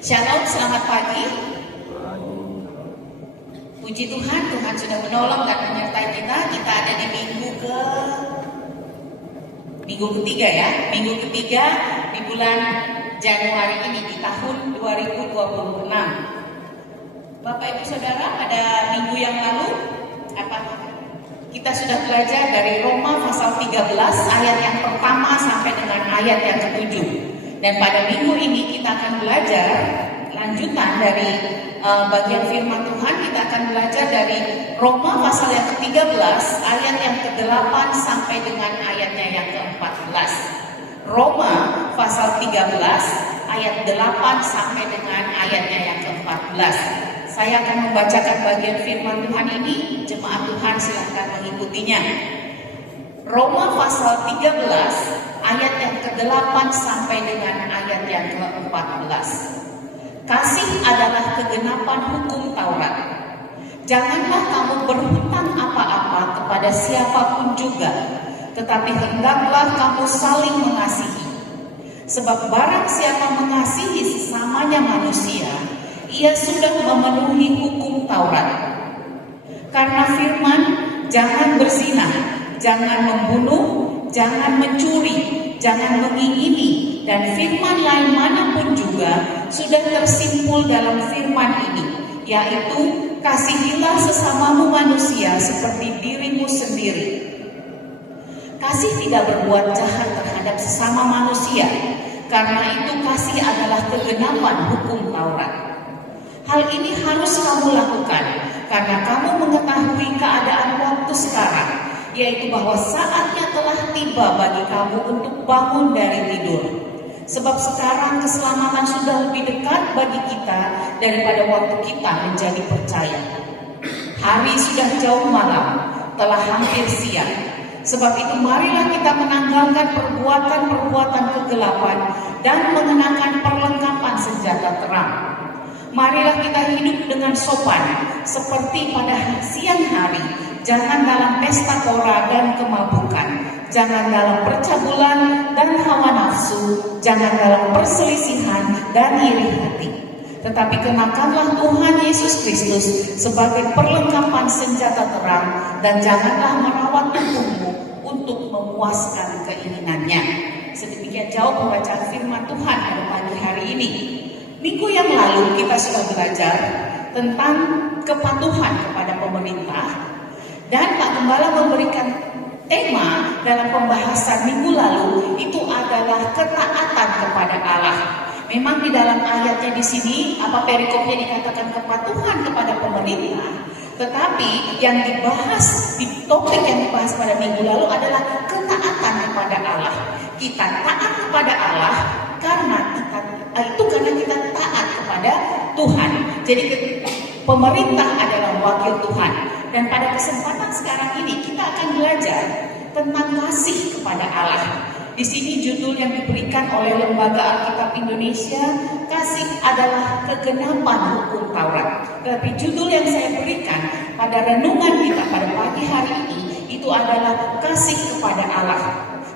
Shalom, selamat pagi. Puji Tuhan, Tuhan sudah menolong dan menyertai kita. Kita ada di minggu ketiga ya. Minggu ketiga di bulan Januari ini di tahun 2026. Bapak Ibu Saudara, pada minggu yang lalu kita sudah belajar dari Roma pasal 13 ayat yang pertama sampai dengan ayat yang ke-7. Dan pada minggu ini kita akan belajar lanjutan dari bagian firman Tuhan. Kita akan belajar dari Roma pasal yang ke-13 ayat yang ke-8 sampai dengan ayatnya yang ke-14. Roma pasal 13 ayat 8 sampai dengan ayatnya yang ke-14. Saya akan membacakan bagian firman Tuhan ini. Jemaat Tuhan silakan mengikutinya. Roma pasal 13 ayat yang ke-8 sampai dengan ayat yang ke-14. Kasih adalah kegenapan hukum Taurat. Janganlah kamu berhutang apa-apa kepada siapapun juga, tetapi hendaklah kamu saling mengasihi. Sebab barang siapa mengasihi sesamanya manusia, ia sudah memenuhi hukum Taurat. Karena firman, jangan berzina, jangan membunuh, jangan mencuri, jangan mengingini, dan firman lain manapun juga sudah tersimpul dalam firman ini, yaitu kasihilah sesamamu manusia seperti dirimu sendiri. Kasih tidak berbuat jahat terhadap sesama manusia, karena itu kasih adalah kegenapan hukum Taurat. Hal ini harus kamu lakukan karena kamu mengetahui keadaan waktu sekarang, yaitu bahwa saatnya telah tiba bagi kamu untuk bangun dari tidur. Sebab sekarang keselamatan sudah lebih dekat bagi kita daripada waktu kita menjadi percaya. Hari sudah jauh malam, telah hampir siang. Sebab itu marilah kita menanggalkan perbuatan-perbuatan kegelapan dan mengenakan perlengkapan senjata terang. Marilah kita hidup dengan sopan, seperti pada siang hari. Jangan dalam pesta pora dan kemabukan, jangan dalam percabulan dan hawa nafsu, jangan dalam perselisihan dan iri hati. Tetapi kenakanlah Tuhan Yesus Kristus sebagai perlengkapan senjata terang, dan janganlah merawat tubuhmu untuk memuaskan keinginannya. Sedemikian jauh pembacaan firman Tuhan pada pagi hari ini. Minggu yang lalu kita sudah belajar tentang kepatuhan kepada pemerintah, dan Pak Gembala memberikan tema dalam pembahasan minggu lalu itu adalah ketaatan kepada Allah. Memang di dalam ayatnya di sini perikopnya dikatakan kepatuhan kepada pemerintah, tetapi yang dibahas di topik yang dibahas pada minggu lalu adalah ketaatan kepada Allah. Kita taat kepada Allah karena kita taat kepada Tuhan. Jadi pemerintah adalah wakil Tuhan. Dan pada kesempatan sekarang ini kita akan belajar tentang kasih kepada Allah. Di sini judul yang diberikan oleh Lembaga Alkitab Indonesia, kasih adalah kegenapan hukum Taurat. Tetapi judul yang saya berikan pada renungan kita pada pagi hari ini itu adalah kasih kepada Allah.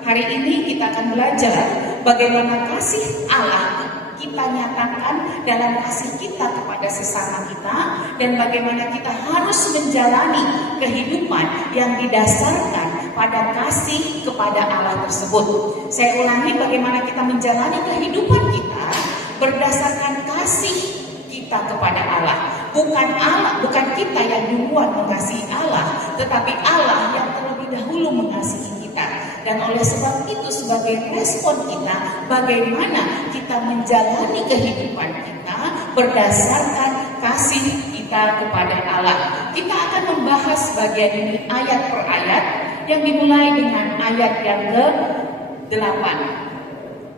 Hari ini kita akan belajar bagaimana kasih Allah kita nyatakan dalam kasih kita kepada sesama kita, dan bagaimana kita harus menjalani kehidupan yang didasarkan pada kasih kepada Allah tersebut. Saya ulangi, bagaimana kita menjalani kehidupan kita berdasarkan kasih kita kepada Allah. Bukan kita yang duluan mengasihi Allah, tetapi Allah yang terlebih dahulu mengasihi kita. Dan oleh sebab itu sebagai respon kita, bagaimana kita menjalani kehidupan kita berdasarkan kasih kita kepada Allah. Kita akan membahas bagian ini ayat per ayat, yang dimulai dengan ayat yang ke-8.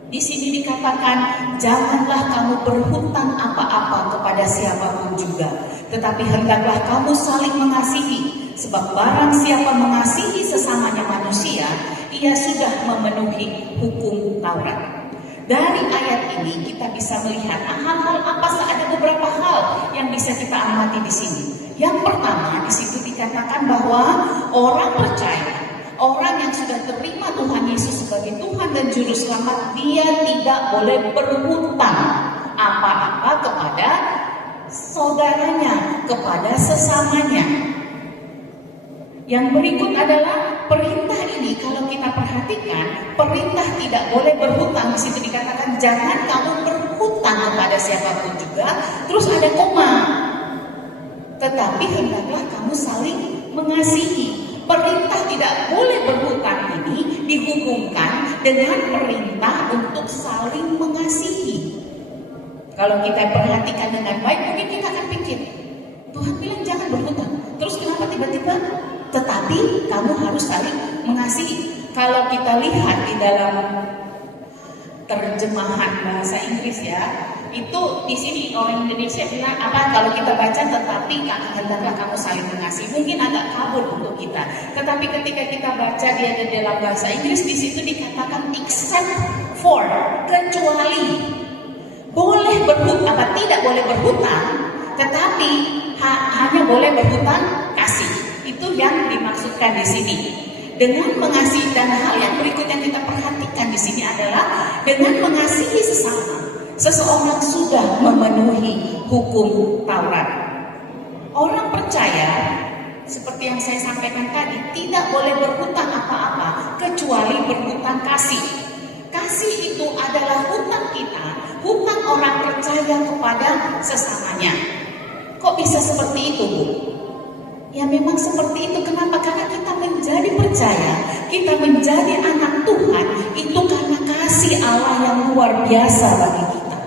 Di sini dikatakan, janganlah kamu berhutang apa-apa kepada siapapun juga, tetapi hendaklah kamu saling mengasihi. Sebab barang siapa mengasihi sesamanya manusia, ia sudah memenuhi hukum Taurat. Dari ayat ini kita bisa melihat hal-hal ada beberapa hal yang bisa kita amati di sini. Yang pertama, di situ dikatakan bahwa orang percaya, orang yang sudah terima Tuhan Yesus sebagai Tuhan dan Juru Selamat, dia tidak boleh berhutang apa-apa kepada saudaranya, kepada sesamanya. Yang berikut adalah perintah ini, kalau kita perhatikan, perintah tidak boleh berhutang. Di situ dikatakan jangan kamu berhutang kepada siapapun juga. Terus ada koma. Tetapi hendaklah kamu saling mengasihi. Perintah tidak boleh berhutang ini dihubungkan dengan perintah untuk saling mengasihi. Kalau kita perhatikan dengan baik, mungkin kita akan pikir, Tuhan bilang jangan berhutang. Terus kenapa tiba-tiba? Tetapi kamu harus saling mengasihi. Kalau kita lihat di dalam terjemahan bahasa Inggris ya, itu di sini orang Indonesia bilang apa? Kalau kita baca tetapi hendaklah kamu saling mengasihi, mungkin agak kabur untuk kita. Tetapi ketika kita baca dia di dalam bahasa Inggris, di situ dikatakan except for, kecuali. Boleh berhutang, apa tidak boleh berhutang, tetapi hanya boleh berhutang kasih. Itu yang dimaksudkan di sini. Dengan mengasihi, dan hal yang berikut yang kita perhatikan di sini adalah dengan mengasihi sesama. Seseorang sudah memenuhi hukum Taurat. Orang percaya, seperti yang saya sampaikan tadi, tidak boleh berhutang apa-apa kecuali berhutang kasih. Kasih itu adalah hutang kita, hutang orang percaya kepada sesamanya. Kok bisa seperti itu, Bu? Ya memang seperti itu. Kenapa? Karena kita menjadi percaya, kita menjadi anak Tuhan, itu karena kasih Allah yang luar biasa bagi kita.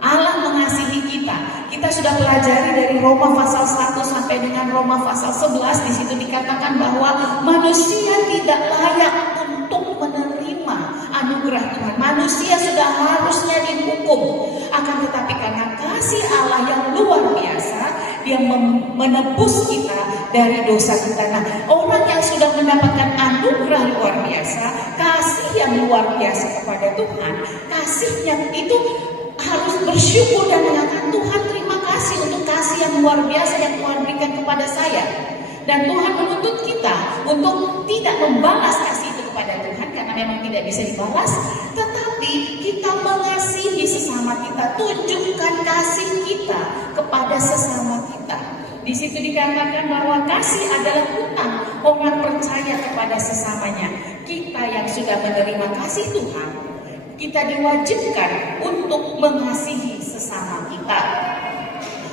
Allah mengasihi kita. Kita sudah pelajari dari Roma pasal 1 sampai dengan Roma pasal 11. Di situ dikatakan bahwa manusia tidak layak untuk menerima anugerah Tuhan. Manusia sudah harusnya dihukum. Akan tetapi karena kasih Allah yang luar biasa, Dia menebus kita dari dosa kita. Nah, orang yang sudah mendapatkan anugerah luar biasa, kasih yang luar biasa kepada Tuhan, kasihnya itu harus bersyukur dan mengatakan, Tuhan terima kasih untuk kasih yang luar biasa yang Tuhan berikan kepada saya. Dan Tuhan menuntut kita untuk tidak membalas kasih itu kepada Tuhan karena memang tidak bisa dibalas, tetapi kita mengasihi sesama kita, tunjukkan kasih kita kepada sesama kita. Di situ dikatakan bahwa kasih adalah hutang orang percaya kepada sesamanya. Kita yang sudah menerima kasih Tuhan, kita diwajibkan untuk mengasihi sesama kita.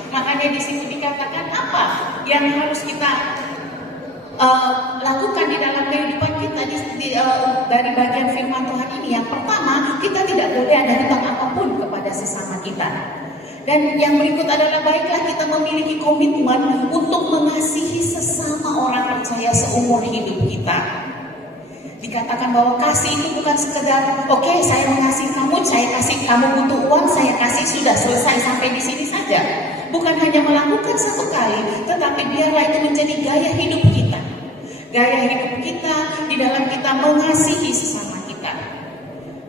Makanya di situ dikatakan apa yang harus kita lakukan di dalam kehidupan kita dari bagian firman Tuhan ini. Yang pertama, kita tidak boleh ada hutang apapun kepada sesama kita. Dan yang berikut adalah baiklah kita memiliki komitmen untuk mengasihi sesama orang percaya seumur hidup kita. Dikatakan bahwa kasih itu bukan sekedar oke, saya mengasihi kamu, saya kasih kamu butuh uang, saya kasih, sudah selesai sampai di sini saja. Bukan hanya melakukan satu kali, tetapi biarlah itu menjadi gaya hidup kita. Gaya hidup kita di dalam kita mengasihi sesama kita.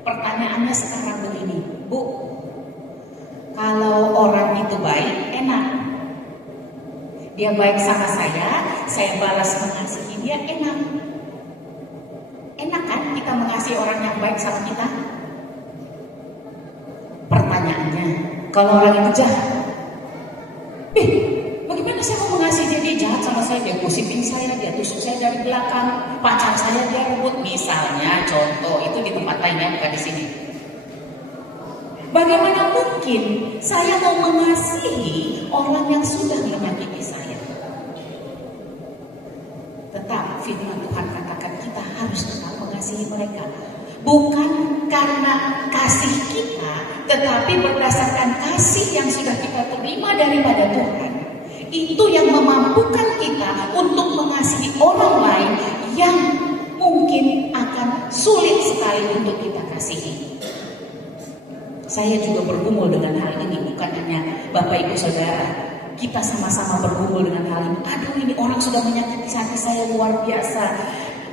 Pertanyaannya sekarang begini, Bu, kalau orang itu baik, enak. Dia baik sama saya balas mengasihi dia, enak. Enak kan kita mengasihi orang yang baik sama kita? Pertanyaannya, kalau orang itu jahat, bagaimana saya mau mengasihi dia? Dia jahat sama saya, dia gosipin saya, dia tusuk saya dari belakang, pacar saya dia rebut, misalnya, contoh, itu di tempat lainnya bukan di sini. Bagaimana mungkin saya mau mengasihi orang yang sudah menyakiti saya? Tetap firman Tuhan katakan kita harus tetap mengasihi mereka. Bukan karena kasih kita, tetapi berdasarkan kasih yang sudah kita terima daripada Tuhan. Itu yang memampukan kita untuk mengasihi orang lain yang mungkin akan sulit sekali untuk kita kasihi. Saya juga bergumul dengan hal ini, bukan hanya Bapak Ibu Saudara. Kita sama-sama bergumul dengan hal ini. Aduh, ini orang sudah menyakiti hati saya luar biasa.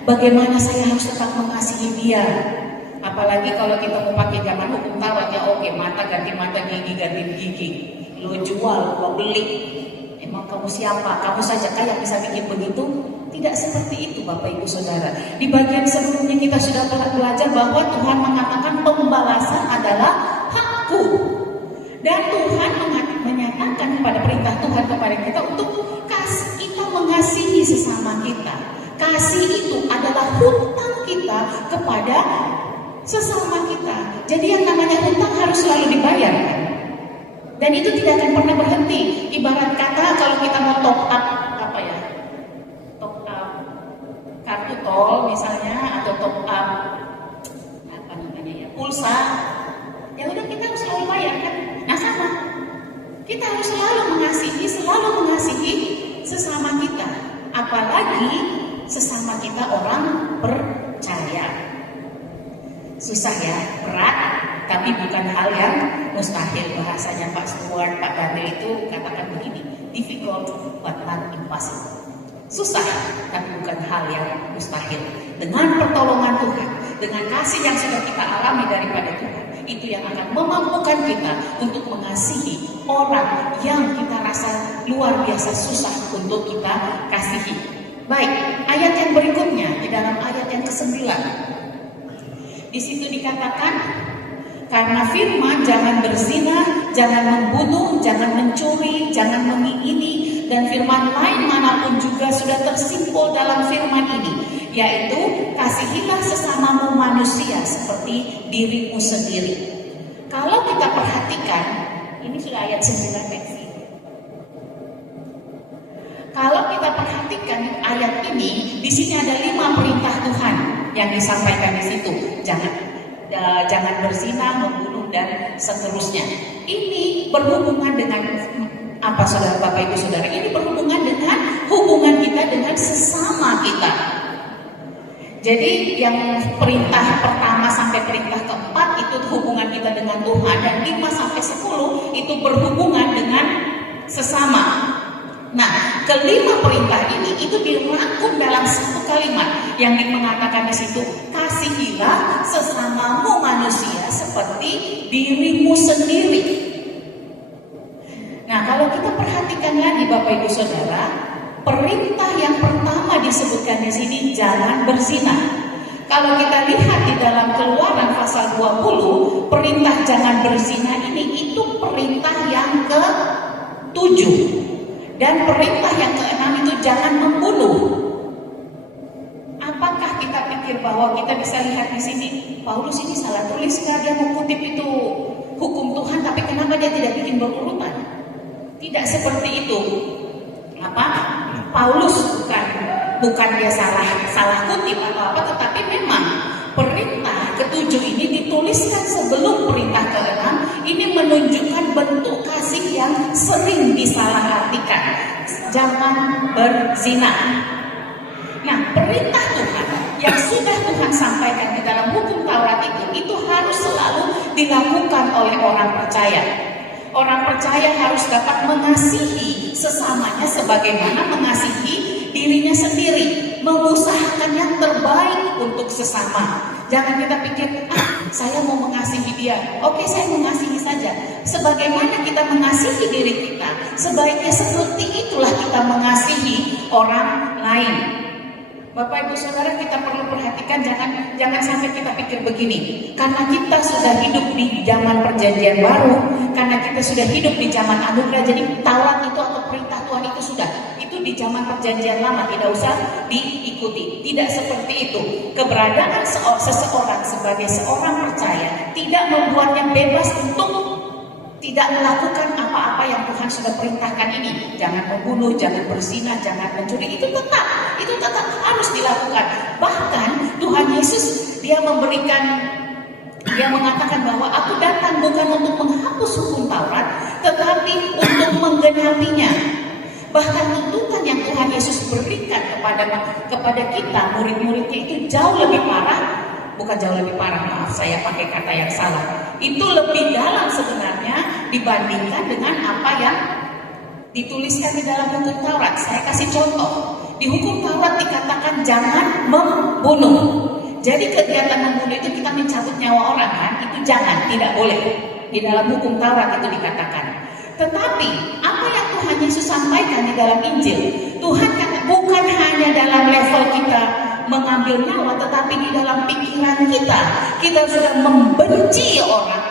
Bagaimana saya harus tetap mengasihi dia? Apalagi kalau kita mau pakai zaman hukum Taurat, ya oke, mata ganti mata, gigi ganti gigi. Lo jual, lo beli. Emang kamu siapa? Kamu saja yang bisa bikin begitu? Tidak seperti itu Bapak Ibu Saudara. Di bagian sebelumnya kita sudah belajar bahwa Tuhan mengatakan pembalasan adalah hakku. kepada sesama kita. Jadi yang namanya hutang harus selalu dibayar, kan? Dan itu tidak akan pernah berhenti. Ibarat kata kalau kita mau top up top up kartu tol misalnya, atau top up pulsa, ya udah kita harus selalu bayar, kan? Nah sama, kita harus selalu mengasihi sesama kita, apalagi sesama kita orang percaya. Susah ya, berat, tapi bukan hal yang mustahil. Bahasanya Pak Stuart, Pak Daniel itu katakan begini, difficult but not impossible. Susah, tapi bukan hal yang mustahil. Dengan pertolongan Tuhan, dengan kasih yang sudah kita alami daripada Tuhan, itu yang akan memampukan kita untuk mengasihi orang yang kita rasa luar biasa susah untuk kita kasihi. Baik, ayat yang berikutnya di dalam ayat yang ke-9. Di situ dikatakan, karena firman jangan berzina, jangan membunuh, jangan mencuri, jangan mengingini, dan firman lain manapun juga sudah tersimpul dalam firman ini, yaitu kasihilah sesamamu manusia seperti dirimu sendiri. Kalau kita perhatikan, ini sudah ayat 9 next. Kalau kita perhatikan ayat ini, di sini ada 5 perintah Tuhan yang disampaikan di situ. Jangan berzina, membunuh, dan seterusnya. Ini berhubungan dengan apa, saudara, Bapak Ibu Saudara? Ini berhubungan dengan hubungan kita dengan sesama kita. Jadi yang perintah pertama sampai perintah keempat itu hubungan kita dengan Tuhan, dan 5 sampai 10 itu berhubungan dengan sesama. Nah, kelima perintah ini itu dirangkum dalam satu kalimat yang mengatakan di situ, kasihilah sesamamu manusia seperti dirimu sendiri. Nah, kalau kita perhatikan lagi Bapak Ibu Saudara, perintah yang pertama disebutkan di sini jangan berzina. Kalau kita lihat di dalam Keluaran pasal 20, perintah jangan berzina ini itu perintah yang ke-7. Dan perintah yang ke-6 itu jangan membunuh. Apakah kita pikir bahwa kita bisa lihat di sini, Paulus ini salah tulis kah dia mengutip itu hukum Tuhan, tapi kenapa dia tidak bikin berurutan? Tidak seperti itu. Paulus bukan dia salah kutip atau apa, tetapi memang perintah ke-7 ini dituliskan sebelum perintah ke-6. Ini menunjukkan bentuk kasih yang sering disalahartikan. Jangan berzina. Nah, perintah Tuhan yang sudah Tuhan sampaikan di dalam hukum Taurat itu harus selalu dilakukan oleh orang percaya. Orang percaya harus dapat mengasihi sesamanya sebagaimana mengasihi dirinya sendiri, mengusahakan yang terbaik untuk sesama. Jangan kita pikir, saya mau mengasihi dia, oke saya mengasihi saja. Sebagaimana kita mengasihi diri kita, sebaiknya seperti itulah kita mengasihi orang lain. Bapak Ibu Saudara, kita perlu perhatikan, jangan sampai kita pikir begini, karena kita sudah hidup di zaman perjanjian baru, karena kita sudah hidup di zaman anugerah, jadi Taurat itu atau perintah Tuhan itu di zaman perjanjian lama tidak usah diikuti. Tidak seperti itu. Keberadaan seseorang sebagai seorang percaya tidak membuatnya bebas untuk tidak melakukan apa-apa yang Tuhan sudah perintahkan ini. Jangan membunuh, jangan berzina, jangan mencuri. Itu tetap harus dilakukan. Bahkan Tuhan Yesus dia mengatakan bahwa aku datang bukan untuk menghapus hukum Taurat, tetapi untuk menggenapinya. Bahkan tuntutan yang Tuhan Yesus berikan kepada kita, murid-muridnya itu jauh lebih parah. Bukan jauh lebih parah, maaf saya pakai kata yang salah. Itu lebih dalam sebenarnya dibandingkan dengan apa yang dituliskan di dalam hukum Taurat. Saya kasih contoh. Di hukum Taurat dikatakan jangan membunuh. Jadi kegiatan membunuh itu kita mencabut nyawa orang, kan? Itu jangan, tidak boleh. Di dalam hukum Taurat itu dikatakan. Tetapi apa yang Tuhan Yesus sampaikan di dalam Injil, Tuhan kata bukan hanya dalam level kita mengambil nyawa, tetapi di dalam pikiran kita sudah membenci orang,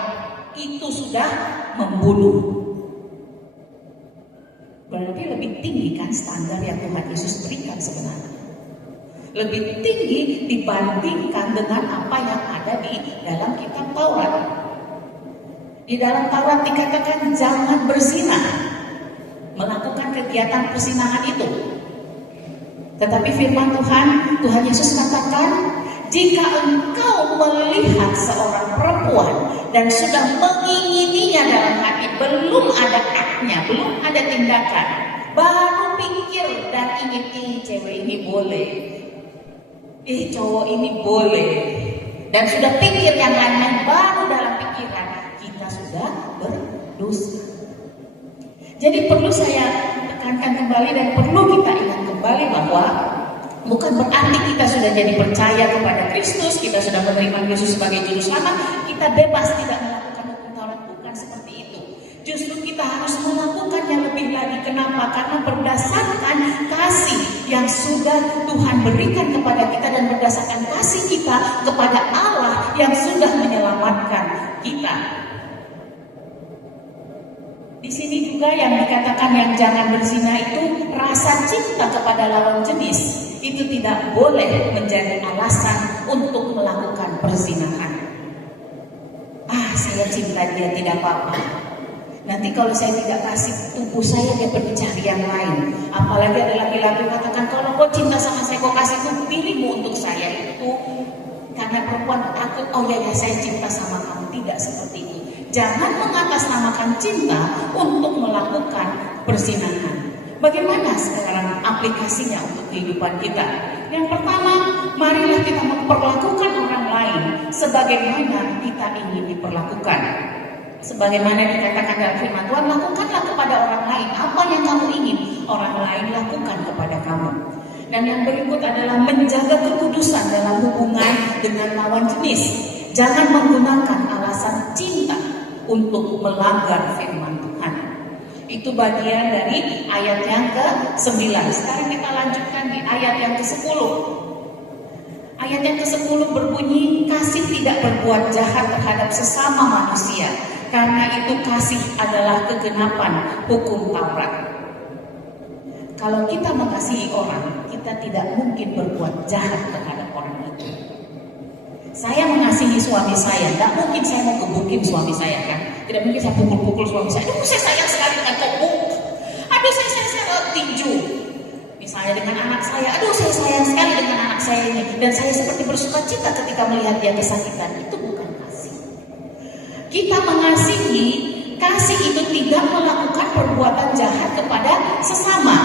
itu sudah membunuh. Berarti lebih tinggi kan standar yang Tuhan Yesus berikan sebenarnya. lebih tinggi dibandingkan dengan apa yang ada di dalam kitab Taurat. Di dalam Taurat dikatakan jangan berzina, melakukan kegiatan perzinahan itu. Tetapi firman Tuhan Yesus katakan, jika engkau melihat seorang perempuan dan sudah mengingininya dalam hati, belum ada aktnya, belum ada tindakan, baru pikir dan ingin, cewek ini boleh, cowok ini boleh, dan sudah pikir yang lain-lain, baru dalam pikiran kita sudah berdosa. Jadi perlu saya tekankan kembali dan perlu kita ingat kembali bahwa bukan berarti kita sudah jadi percaya kepada Kristus, kita sudah menerima Yesus sebagai juru selamat, kita bebas tidak melakukan hukum Taurat, bukan seperti itu. Justru kita harus melakukannya lebih lagi. Kenapa? Karena berdasarkan kasih yang sudah Tuhan berikan kepada kita dan berdasarkan kasih kita kepada Allah yang sudah menyelamatkan kita. Di sini juga yang dikatakan yang jangan berzina itu rasa cinta kepada lawan jenis. Itu tidak boleh menjadi alasan untuk melakukan perzinahan. Saya cinta dia, tidak apa-apa. Nanti kalau saya tidak kasih tubuh saya, dia pergi cari yang lain. Apalagi ada laki-laki katakan, kalau kau cinta sama saya, kau kasih tubuh dirimu untuk saya. Itu karena perempuan takut, saya cinta sama kamu. Tidak seperti itu. Jangan mengatasnamakan cinta untuk melakukan perzinahan. Bagaimana sekarang aplikasinya untuk kehidupan kita? Yang pertama, marilah kita memperlakukan orang lain sebagaimana kita ingin diperlakukan. Sebagaimana dikatakan dalam firman Tuhan, lakukanlah kepada orang lain apa yang kamu ingin orang lain lakukan kepada kamu. Dan yang berikut adalah menjaga kekudusan dalam hubungan dengan lawan jenis. Jangan menggunakan alasan cinta untuk melanggar firman Tuhan. Itu bagian dari ayat yang ke-9. Sekarang kita lanjutkan di ayat yang ke-10. Ayat yang ke-10 berbunyi, kasih tidak berbuat jahat terhadap sesama manusia, karena itu kasih adalah kegenapan hukum Taurat. Kalau kita mengasihi orang, kita tidak mungkin berbuat jahat terhadap orang itu. Saya mengasihi suami saya, tidak mungkin saya mau gebukin suami saya kan. Tidak mungkin saya pukul-pukul suami saya. Aduh, saya sayang sekali dengan kau. Aduh, saya tinju. Misalnya dengan anak saya, aduh saya sayang sekali dengan anak saya ini. Dan saya seperti bersuka cita ketika melihat dia kesakitan. Itu bukan kasih. Kita mengasihi, kasih itu tidak melakukan perbuatan jahat kepada sesama.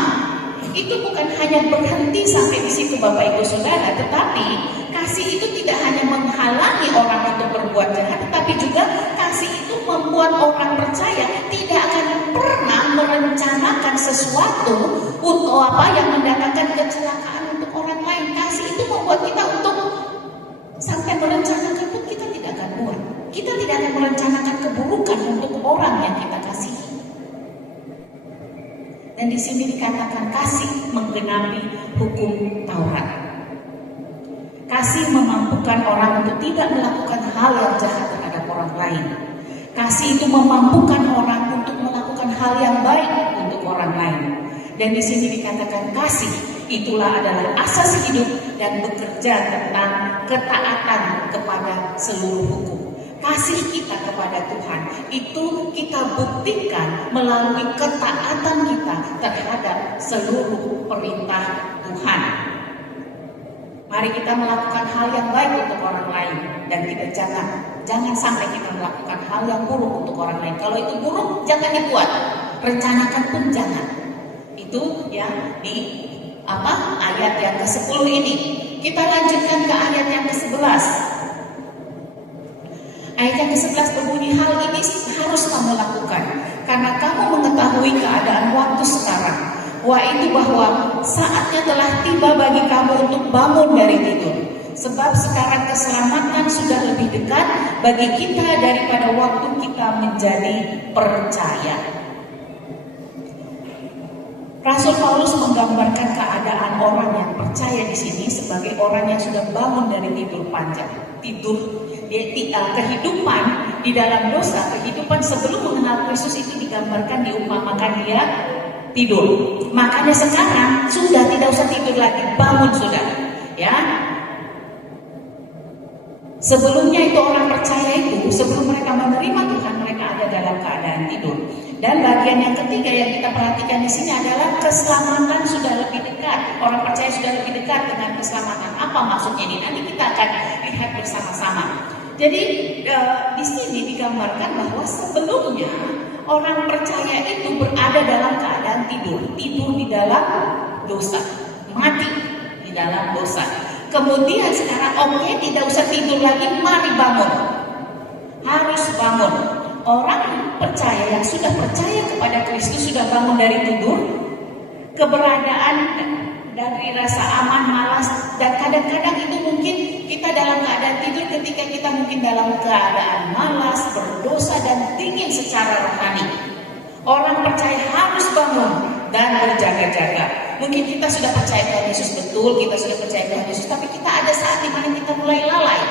Itu bukan hanya berhenti sampai di situ Bapak Ibu Saudara, tetapi kasih itu tidak hanya menghalangi orang untuk berbuat jahat, tetapi juga kasih itu membuat orang percaya tidak akan pernah merencanakan sesuatu untuk yang mendatangkan kecelakaan untuk orang lain. Kasih itu membuat kita untuk sampai merencanakan pun kita tidak akan buat. Kita tidak akan merencanakan keburukan untuk orang yang kita kasihi. Dan di sini dikatakan kasih menggenapi hukum Taurat. Kasih memampukan orang untuk tidak melakukan hal yang jahat terhadap orang lain. Kasih itu memampukan orang untuk melakukan hal yang baik untuk orang lain. Dan di sini dikatakan kasih itulah adalah asas hidup dan bekerja tentang ketaatan kepada seluruh hukum. Kasih kita kepada Tuhan itu kita buktikan melalui ketaatan kita terhadap seluruh perintah Tuhan. Mari kita melakukan hal yang baik untuk orang lain dan kita jangan sampai kita melakukan hal yang buruk untuk orang lain. Kalau itu buruk jangan dibuat, rencanakan pun jangan. Itu ya di ayat yang ke-10 ini. Kita lanjutkan ke ayat yang ke-11. Ayat yang ke-11 berbunyi, hal ini harus kamu lakukan karena kamu mengetahui keadaan waktu sekarang, yaitu bahwa saatnya telah tiba bagi kamu untuk bangun dari tidur. Sebab sekarang keselamatan sudah lebih dekat bagi kita daripada waktu kita menjadi percaya. Rasul Paulus menggambarkan keadaan orang yang percaya di sini sebagai orang yang sudah bangun dari tidur panjang. Kehidupan di dalam dosa, kehidupan sebelum mengenal Kristus itu digambarkan, diumpamakan dia tidur. Makanya sekarang sudah tidak usah tidur lagi, bangun sudah. Ya. Sebelumnya itu orang percaya itu, sebelum mereka menerima Tuhan, mereka ada dalam keadaan tidur. Dan bagian yang ketiga yang kita perhatikan di sini adalah keselamatan sudah lebih dekat. Orang percaya sudah lebih dekat dengan keselamatan. Apa maksudnya ini? Nanti kita akan lihat bersama-sama. Jadi di sini digambarkan bahwa sebelumnya orang percaya itu berada dalam keadaan tidur di dalam dosa, mati di dalam dosa. Kemudian sekarang oke, tidak usah tidur lagi, mari bangun. Harus bangun. Orang percaya yang sudah percaya kepada Kristus sudah bangun dari tidur, keberadaan dari rasa aman, malas, dan kadang-kadang itu mungkin kita dalam keadaan tidur ketika kita mungkin dalam keadaan malas, berdosa, dan dingin secara rohani. Orang percaya harus bangun dan berjaga-jaga. Mungkin kita sudah percaya Tuhan Yesus, betul, kita sudah percaya Tuhan Yesus, tapi kita ada saat di mana kita mulai lalai.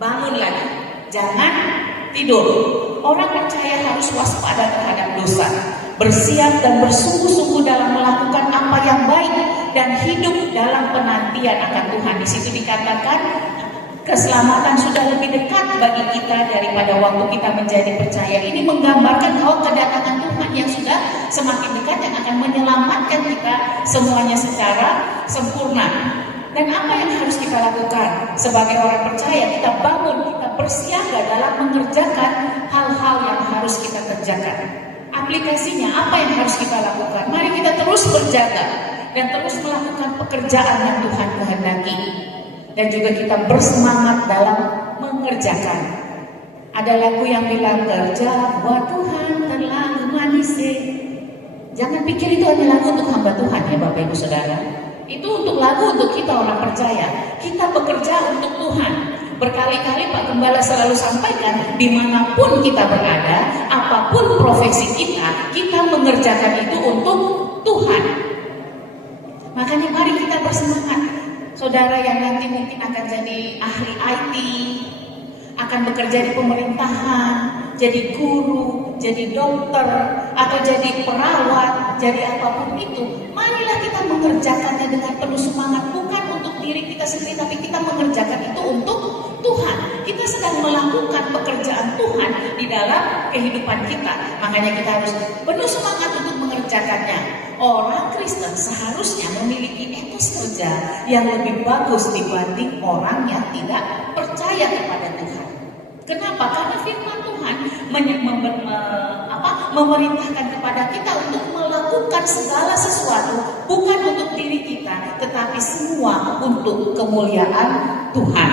Bangun lagi, jangan tidur. Orang percaya harus waspada terhadap dosa, bersiap dan bersungguh-sungguh dalam melakukan apa yang baik dan hidup dalam penantian akan Tuhan. Di situ dikatakan keselamatan sudah lebih dekat bagi kita daripada waktu kita menjadi percaya. Ini menggambarkan bahwa kedatangan Tuhan yang sudah semakin dekat yang akan menyelamatkan kita semuanya secara sempurna. Dan apa yang harus kita lakukan sebagai orang percaya? Kita bangun, kita bersiaga dalam mengerjakan hal-hal yang harus kita kerjakan. Aplikasinya apa yang harus kita lakukan? Mari kita terus berjaga dan terus melakukan pekerjaan yang Tuhan kehendaki. Dan juga kita bersemangat dalam mengerjakan. Ada lagu yang bilang, kerja buat Tuhan terlalu manis. Jangan pikir itu hanya lagu untuk hamba Tuhan ya Bapak Ibu Saudara. Itu untuk lagu untuk kita orang percaya. Kita bekerja untuk Tuhan. Berkali-kali Pak Gembala selalu sampaikan, dimanapun kita berada, apapun profesi kita mengerjakan itu untuk Tuhan. Makanya mari kita bersemangat. Saudara yang nanti mungkin akan jadi ahli IT, akan bekerja di pemerintahan, jadi guru, jadi dokter, atau jadi perawat, jadi apapun itu, marilah kita mengerjakannya dengan penuh semangat, bukan untuk diri kita sendiri, tapi kita mengerjakan itu untuk Tuhan. Kita sedang melakukan pekerjaan Tuhan di dalam kehidupan kita, makanya kita harus penuh semangat untuk mengerjakannya. Orang Kristen seharusnya memiliki etos kerja yang lebih bagus dibanding orang yang tidak percaya kepada Tuhan. Kenapa? Karena firman Tuhan memerintahkan kepada kita untuk melakukan segala sesuatu bukan untuk diri kita, tetapi semua untuk kemuliaan Tuhan.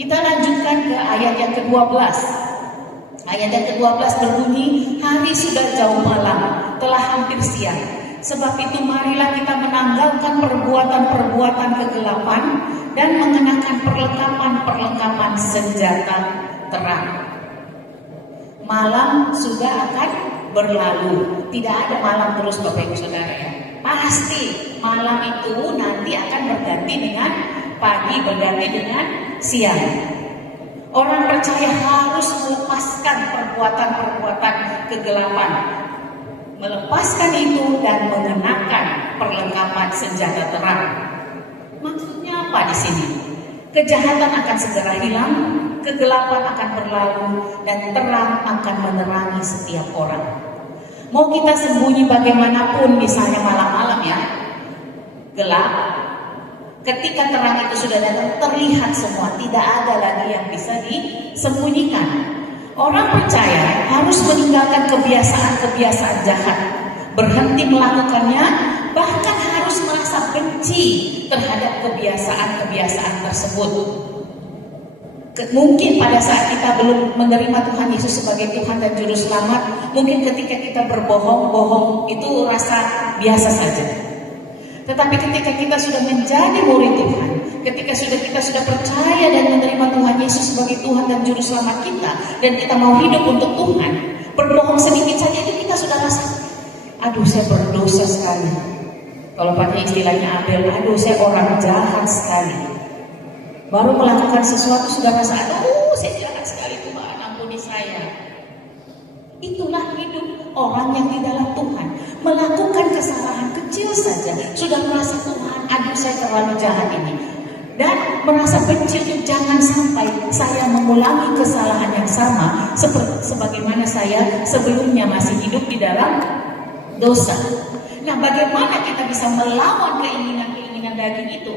Kita lanjutkan ke ayat yang ke-12. Ayat yang ke-12 berbunyi, hari sudah jauh malam, telah hampir siang. Sebab itu marilah kita menanggalkan perbuatan-perbuatan kegelapan dan mengenakan perlengkapan-perlengkapan senjata terang. Malam sudah akan berlalu. Tidak ada malam terus Bapak Ibu Saudara ya. Pasti malam itu nanti akan berganti dengan pagi, berganti dengan siang. Orang percaya harus melepaskan perbuatan-perbuatan kegelapan. Melepaskan itu dan mengenakan perlengkapan senjata terang. Maksudnya apa di sini? Kejahatan akan segera hilang, kegelapan akan berlalu, dan terang akan menerangi setiap orang. Mau kita sembunyi bagaimanapun, misalnya malam-malam ya, gelap. Ketika terang itu sudah datang, terlihat semua, tidak ada lagi yang bisa disembunyikan. Orang percaya harus meninggalkan kebiasaan-kebiasaan jahat, berhenti melakukannya, bahkan harus merasa benci terhadap kebiasaan-kebiasaan tersebut. Mungkin pada saat kita belum menerima Tuhan Yesus sebagai Tuhan dan Juru Selamat, mungkin ketika kita berbohong itu rasa biasa saja. Tetapi ketika kita sudah menjadi murid Tuhan, ketika kita sudah percaya dan menerima Tuhan Yesus sebagai Tuhan dan Juru Selamat kita, dan kita mau hidup untuk Tuhan, berbohong sedikit saja itu kita sudah rasa, aduh saya berdosa sekali. Kalau pakai istilahnya Abel, aduh saya orang jahat sekali. Baru melakukan sesuatu sudah rasa, aduh saya jahat sekali, Tuhan ampuni saya. Itulah hidup orang yang di dalam Tuhan. Melakukan kesalahan kecil saja sudah merasa, Tuhan, aduh saya terlalu jahat ini. Dan merasa benci, jangan sampai saya mengulangi kesalahan yang sama sebagaimana saya sebelumnya masih hidup di dalam dosa. Nah, bagaimana kita bisa melawan keinginan-keinginan daging itu?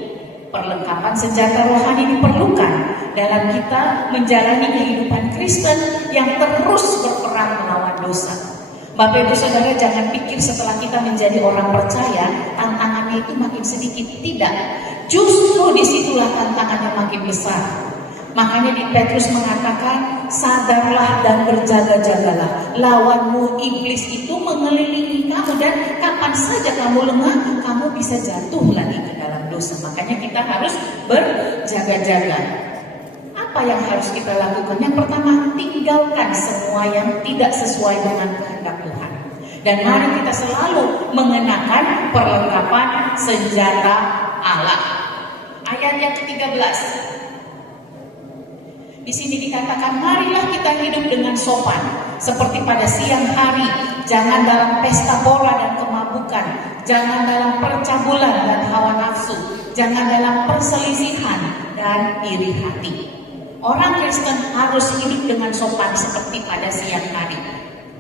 Perlengkapan senjata rohani diperlukan dalam kita menjalani kehidupan Kristen yang terus berperang melawan dosa. Bapak Ibu Saudara, jangan pikir setelah kita menjadi orang percaya tantangannya itu makin sedikit. Tidak, justru disitulah tantangannya makin besar. Makanya di Petrus mengatakan, sadarlah dan berjaga-jagalah. Lawanmu iblis itu mengelilingi kamu, dan kapan saja kamu lemah, kamu bisa jatuh lagi ke dalam dosa. Makanya kita harus berjaga-jaga. Apa yang harus kita lakukan? Yang pertama, tinggalkan semua yang tidak sesuai dengan kehendak Tuhan. Dan mari kita selalu mengenakan perlengkapan senjata Allah. Ayat yang ke-13. Di sini dikatakan, marilah kita hidup dengan sopan seperti pada siang hari, jangan dalam pesta pora dan kemabukan, jangan dalam percabulan dan hawa nafsu, jangan dalam perselisihan dan iri hati. Orang Kristen harus hidup dengan sopan seperti pada siang hari.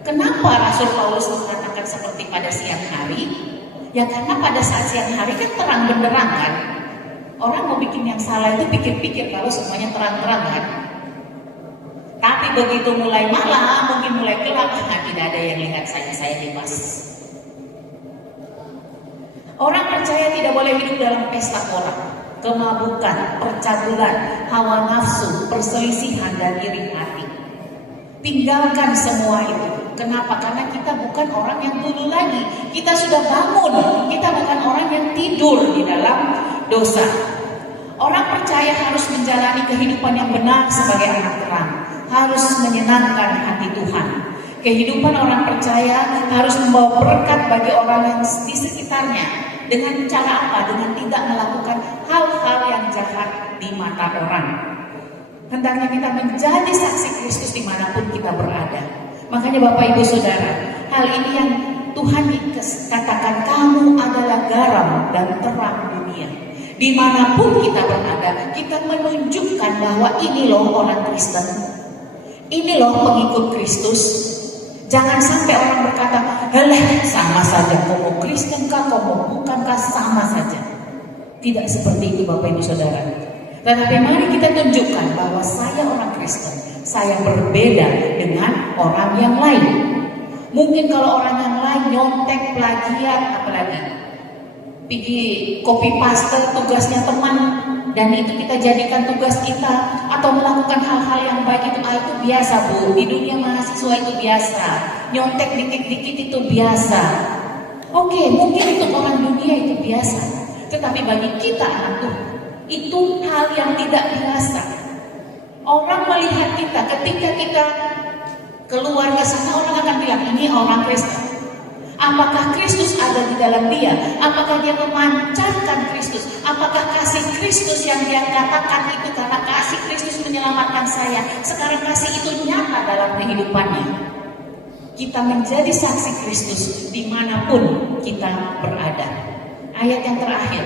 Kenapa Rasul Paulus mengatakan seperti pada siang hari? Ya karena pada saat siang hari kan terang benderang kan. Orang mau bikin yang salah itu pikir-pikir kalau semuanya terang-terang kan. Tapi begitu mulai malam, mungkin mulai gelap, tidak ada yang lihat saya bebas. Orang percaya tidak boleh hidup dalam pesta pora, kemabukan, percabulan, hawa nafsu, perselisihan, dan iri hati. Tinggalkan semua itu. Kenapa? Karena kita bukan orang yang dulu lagi. Kita sudah bangun. Kita bukan orang yang tidur di dalam dosa. Orang percaya harus menjalani kehidupan yang benar sebagai anak terang. Harus menyenangkan hati Tuhan. Kehidupan orang percaya harus membawa berkat bagi orang yang di sekitarnya. Dengan cara apa? Dengan tidak melakukan hal-hal yang jahat di mata orang. Hendaknya kita menjadi saksi Kristus dimanapun kita berada. Makanya Bapak Ibu Saudara, hal ini yang Tuhan katakan, kamu adalah garam dan terang dunia. Dimanapun kita berada, kita menunjukkan bahwa ini loh orang Kristen, ini loh pengikut Kristus. Jangan sampai orang berkata, sama saja, kau mau Kristen kah, kau mau bukan kah, sama saja. Tidak seperti itu Bapak Ibu Saudara. Tetapi mari kita tunjukkan bahwa saya orang Kristen, saya berbeda dengan orang yang lain. Mungkin kalau orang yang lain nyontek, plagiat, apalagi pergi copy paste tugasnya teman, dan itu kita jadikan tugas kita, atau melakukan hal-hal yang baik itu biasa Bu, di dunia mahasiswa itu biasa, nyontek dikit-dikit itu biasa. Oke, mungkin untuk orang dunia itu biasa, tetapi bagi kita anak Tuhan itu hal yang tidak biasa. Orang melihat kita, ketika kita keluar ke sana, orang akan bilang ini orang Kristen. Apakah Kristus ada di dalam dia? Apakah dia memancarkan Kristus? Apakah kasih Kristus yang dia katakan itu karena kasih Kristus menyelamatkan saya, sekarang kasih itu nyata dalam kehidupannya? Kita menjadi saksi Kristus dimanapun kita berada. Ayat yang terakhir,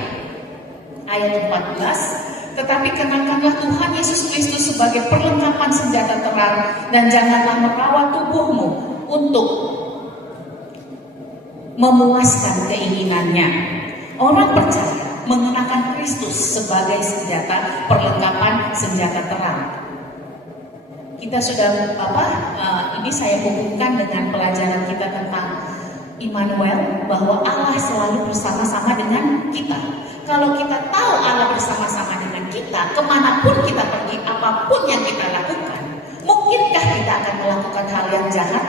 ayat 14. Tetapi kenakanlah Tuhan Yesus Kristus sebagai perlengkapan senjata terang, dan janganlah merawat tubuhmu untuk memuaskan keinginannya. Orang percaya mengenakan Kristus sebagai senjata perlengkapan senjata terang. Kita sudah ini saya hubungkan dengan pelajaran kita tentang Immanuel, bahwa Allah selalu bersama-sama dengan kita. Kalau kita tahu Allah bersama-sama dengan kita, kemanapun kita pergi, apapun yang kita lakukan, mungkinkah kita akan melakukan hal yang jahat?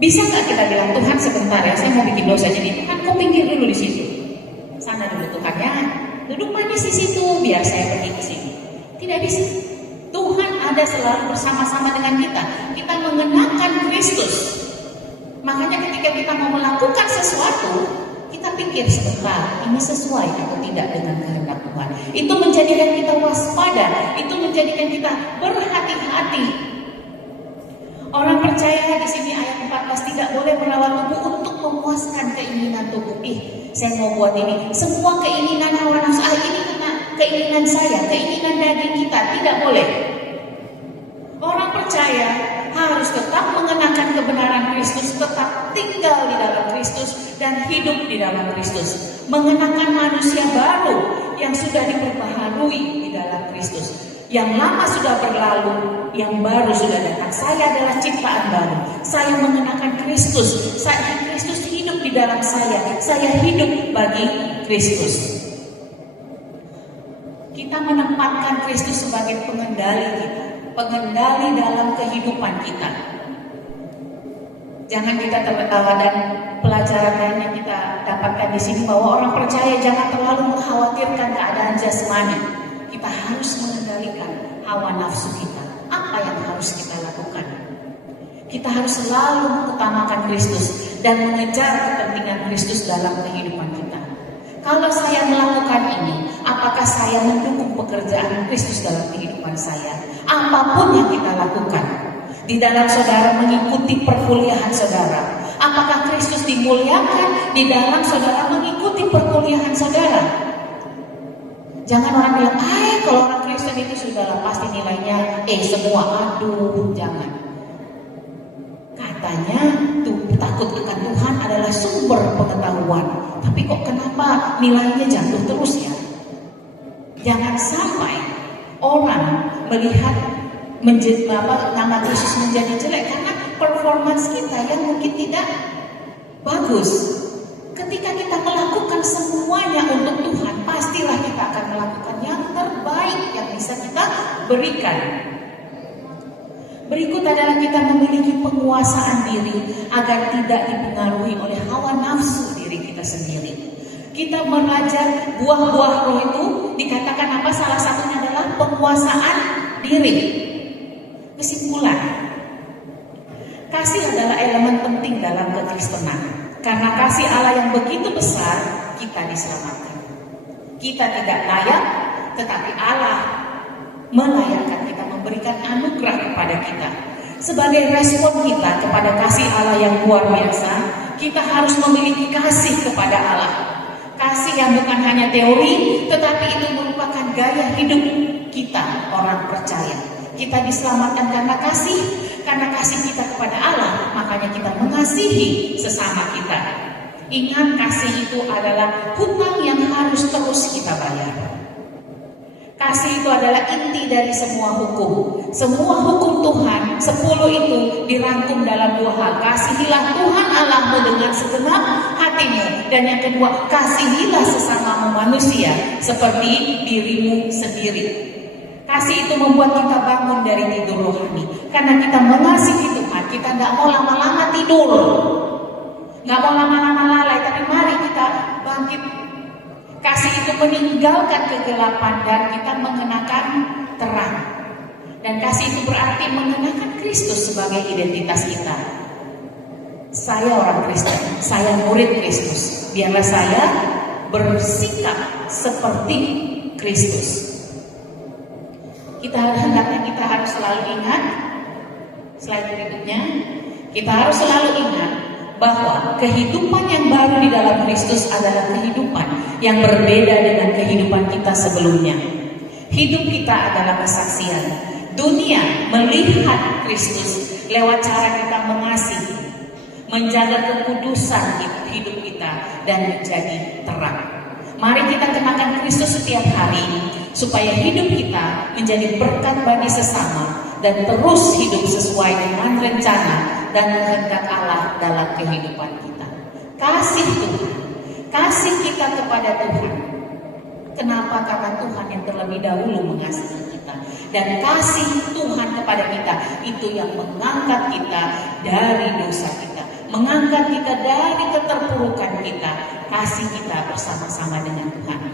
Bisa nggak kita bilang, Tuhan sebentar ya, saya mau bikin dosa, jadi Tuhan kau pinggir dulu di situ, sana dulu Tuhan ya, duduk manis di situ, biar saya pergi ke sini. Tidak bisa. Tuhan ada selalu bersama-sama dengan kita. Kita mengenakan Kristus. Makanya ketika kita mau melakukan sesuatu, kita pikir sebentar, ini sesuai atau tidak dengan kehendak Tuhan. Itu menjadikan kita waspada, itu menjadikan kita berhati-hati. Orang percaya di sini ayat 14 tidak boleh merawat tubuh untuk memuaskan keinginan tubuh. Saya mau buat ini. Semua keinginan hawa nafsu, ini keinginan saya, keinginan daging kita, tidak boleh. Orang percaya harus tetap mengenakan kebenaran Kristus, tetap tinggal di dalam Kristus dan hidup di dalam Kristus. Mengenakan manusia baru yang sudah diperbaharui di dalam Kristus. Yang lama sudah berlalu, yang baru sudah datang. Saya adalah ciptaan baru. Saya mengenakan Kristus. Kristus hidup di dalam saya. Saya hidup bagi Kristus. Kita menempatkan Kristus sebagai pengendali kita, pengendali dalam kehidupan kita. Jangan kita tertawa, dan pelajaran lain yang kita dapatkan di sini bahwa orang percaya jangan terlalu mengkhawatirkan keadaan jasmani. Kita harus mengendalikan hawa nafsu kita. Apa yang harus kita lakukan? Kita harus selalu mengutamakan Kristus dan mengejar kepentingan Kristus dalam kehidupan kita. Kalau saya melakukan ini, apakah saya mendukung pekerjaan Kristus dalam kehidupan saya? Apapun yang kita lakukan, di dalam saudara mengikuti perkuliahan saudara, apakah Kristus dimuliakan di dalam saudara mengikuti perkuliahan saudara? Jangan orang bilang, kalau orang Kristen itu sudah pasti nilainya semua. Aduh, jangan. Katanya takut akan Tuhan adalah sumber pengetahuan. Tapi kok kenapa nilainya jatuh terus ya? Jangan sampai orang melihat nama Yesus menjadi jelek karena performance kita yang mungkin tidak bagus. Ketika kita melakukan semuanya untuk Tuhan, pastilah kita akan melakukan yang terbaik yang bisa kita berikan. Berikut adalah kita memiliki penguasaan diri agar tidak dipengaruhi oleh hawa nafsu diri kita sendiri. Kita belajar buah-buah roh itu dikatakan apa? Salah satunya adalah penguasaan diri. Kesimpulan, kasih adalah elemen penting dalam kekristenan. Karena kasih Allah yang begitu besar, kita diselamatkan. Kita tidak layak, tetapi Allah melayakkan kita, memberikan anugerah kepada kita. Sebagai respon kita kepada kasih Allah yang luar biasa, kita harus memiliki kasih kepada Allah. Kasih yang bukan hanya teori, tetapi itu merupakan gaya hidup kita, orang percaya. Kita diselamatkan karena kasih kita kepada Allah, makanya kita mengasihi sesama kita. Ingat, kasih itu adalah hutang yang harus terus kita bayar. Kasih itu adalah inti dari semua hukum. Semua hukum Tuhan, 10 itu dirangkum dalam 2 hal. Kasihilah Tuhan Allahmu dengan segenap hatimu. Dan yang kedua, kasihilah sesamamu manusia seperti dirimu sendiri. Kasih itu membuat kita bangun dari tidur rohani. Karena kita mengasihi Tuhan, kita gak mau lama-lama tidur, gak mau lama-lama lalai, tapi mari kita bangkit. Kasih itu meninggalkan kegelapan dan kita mengenakan terang. Dan kasih itu berarti mengenakan Kristus sebagai identitas kita. Saya orang Kristen, saya murid Kristus. Biarlah saya bersikap seperti Kristus. Hendaknya kita harus selalu ingat, slide berikutnya, kita harus selalu ingat bahwa kehidupan yang baru di dalam Kristus adalah kehidupan yang berbeda dengan kehidupan kita sebelumnya. Hidup kita adalah kesaksian. Dunia melihat Kristus lewat cara kita mengasihi, menjaga kekudusan hidup kita, dan menjadi terang. Mari kita kenakan Kristus setiap hari, supaya hidup kita menjadi berkat bagi sesama dan terus hidup sesuai dengan rencana dan kehendak Allah dalam kehidupan kita. Kasih Tuhan, kasih kita kepada Tuhan. Kenapa? Karena Tuhan yang terlebih dahulu mengasihi kita. Dan kasih Tuhan kepada kita itu yang mengangkat kita dari dosa kita, mengangkat kita dari keterpurukan kita. Kasih kita bersama-sama dengan Tuhan.